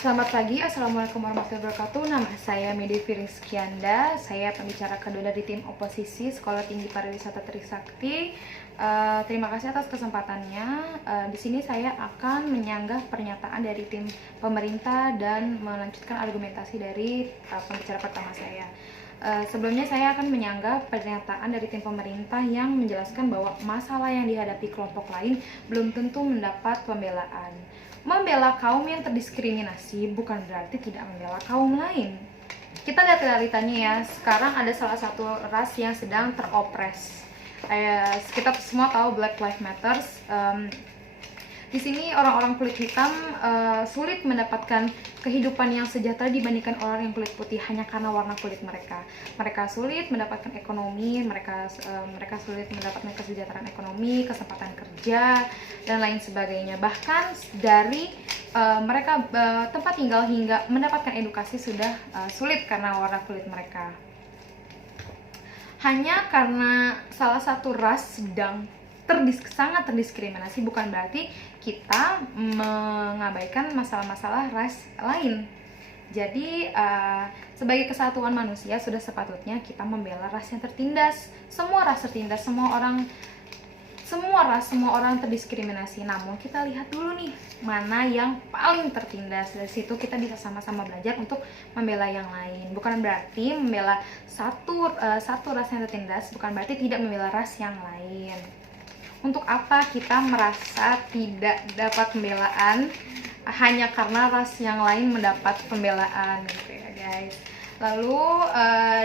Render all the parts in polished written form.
Selamat pagi, Assalamualaikum warahmatullahi wabarakatuh. Nama saya Medivi Rizkyanda. Saya pembicara kedua dari tim oposisi Sekolah Tinggi Pariwisata Trisakti. Terima kasih atas kesempatannya. Di sini saya akan menyanggah pernyataan dari tim pemerintah dan melanjutkan argumentasi dari pembicara pertama saya. Sebelumnya saya akan menyanggah pernyataan dari tim pemerintah yang menjelaskan bahwa masalah yang dihadapi kelompok lain belum tentu mendapat pembelaan. Membela kaum yang terdiskriminasi bukan berarti tidak membela kaum lain. Kita lihat realitanya ya, sekarang ada salah satu ras yang sedang teropres. Kita semua tahu Black Lives Matter. Di sini orang-orang kulit hitam sulit mendapatkan kehidupan yang sejahtera dibandingkan orang yang kulit putih hanya karena warna kulit mereka. Mereka sulit mendapatkan ekonomi, mereka sulit mendapatkan kesejahteraan ekonomi, kesempatan kerja dan lain sebagainya. Bahkan dari mereka tempat tinggal hingga mendapatkan edukasi sudah sulit karena warna kulit mereka. Hanya karena salah satu ras sedang sangat terdiskriminasi bukan berarti kita mengabaikan masalah-masalah ras lain. Jadi sebagai kesatuan manusia sudah sepatutnya kita membela ras yang tertindas. Semua ras tertindas, semua orang terdiskriminasi. Namun kita lihat dulu nih mana yang paling tertindas. Dari situ kita bisa sama-sama belajar untuk membela yang lain. Bukan berarti membela satu ras yang tertindas, bukan berarti tidak membela ras yang lain. Untuk apa kita merasa tidak dapat pembelaan hanya karena ras yang lain mendapat pembelaan gitu ya guys. Lalu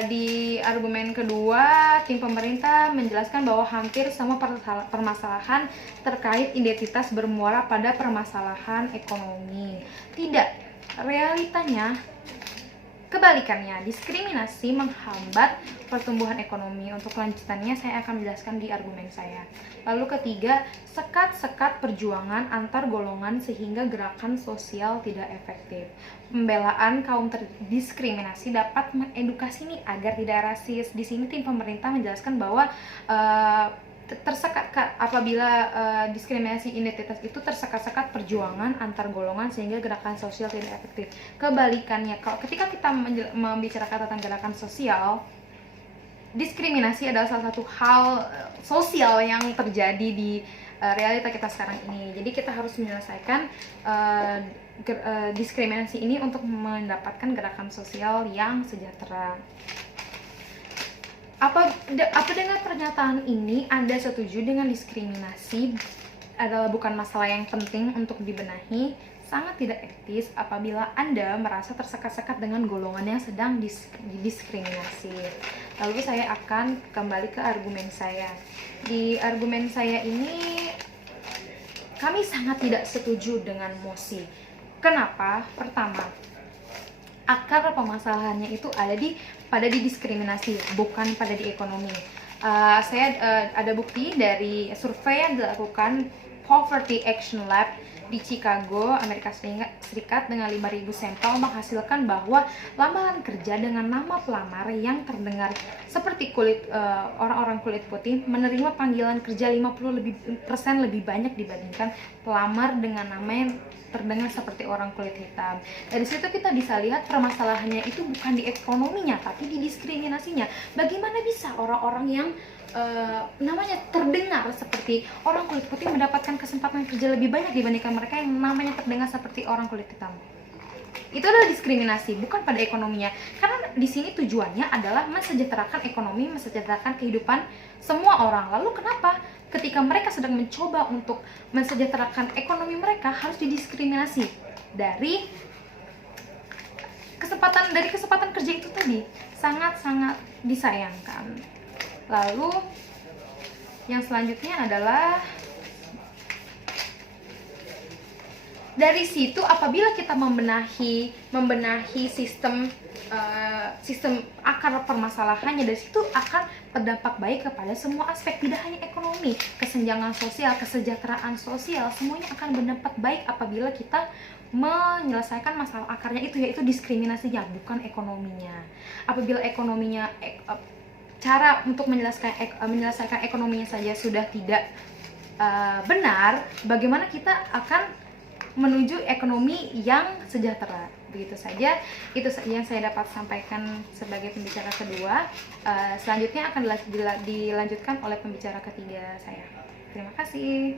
di argumen kedua, tim pemerintah menjelaskan bahwa hampir semua permasalahan terkait identitas bermuara pada permasalahan ekonomi. Tidak, realitanya kebalikannya, diskriminasi menghambat pertumbuhan ekonomi. Untuk kelanjutannya saya akan menjelaskan di argumen saya. Lalu ketiga, sekat-sekat perjuangan antar golongan sehingga gerakan sosial tidak efektif. Pembelaan kaum terdiskriminasi dapat mengedukasi nih agar tidak rasis. Di sini tim pemerintah menjelaskan bahwa apabila diskriminasi identitas itu tersekat-sekat perjuangan antar golongan sehingga gerakan sosial tidak efektif. Kebalikannya, ketika kita membicarakan tentang gerakan sosial, diskriminasi adalah salah satu hal sosial yang terjadi di realita kita sekarang ini. Jadi kita harus menyelesaikan diskriminasi ini untuk mendapatkan gerakan sosial yang sejahtera. Apa dengan pernyataan ini Anda setuju dengan diskriminasi adalah bukan masalah yang penting untuk dibenahi? Sangat tidak etis apabila Anda merasa tersekat-sekat dengan golongan yang sedang didiskriminasi. Lalu saya akan kembali ke argumen saya. Di argumen saya ini kami sangat tidak setuju dengan mosi. Kenapa? Pertama, akar permasalahannya itu pada di diskriminasi, bukan pada di ekonomi. Ada bukti dari survei yang dilakukan Poverty Action Lab di Chicago, Amerika Serikat dengan 5.000 sampel menghasilkan bahwa lamaran kerja dengan nama pelamar yang terdengar seperti orang-orang kulit putih menerima panggilan kerja 50% lebih banyak dibandingkan pelamar dengan nama yang terdengar seperti orang kulit hitam. Dari situ kita bisa lihat permasalahannya itu bukan di ekonominya tapi di diskriminasinya. Bagaimana bisa orang-orang yang namanya terdengar seperti orang kulit putih mendapatkan kesempatan kerja lebih banyak dibandingkan mereka yang namanya terdengar seperti orang kulit hitam? Itu adalah diskriminasi, bukan pada ekonominya. Karena di sini tujuannya adalah mensejahterakan ekonomi, mensejahterakan kehidupan semua orang. Lalu kenapa ketika mereka sedang mencoba untuk mensejahterakan ekonomi mereka harus didiskriminasi dari kesempatan kerja itu tadi? Sangat-sangat disayangkan. Lalu yang selanjutnya adalah dari situ apabila kita membenahi sistem akar permasalahannya, dari situ akan berdampak baik kepada semua aspek, tidak hanya ekonomi, kesenjangan sosial, kesejahteraan sosial, semuanya akan berdampak baik apabila kita menyelesaikan masalah akarnya itu, yaitu diskriminasinya, bukan ekonominya. Apabila ekonominya cara untuk menyelesaikan ekonominya saja sudah tidak benar, bagaimana kita akan menuju ekonomi yang sejahtera. Begitu saja, itu yang saya dapat sampaikan sebagai pembicara kedua. Selanjutnya akan dilanjutkan oleh pembicara ketiga saya. Terima kasih.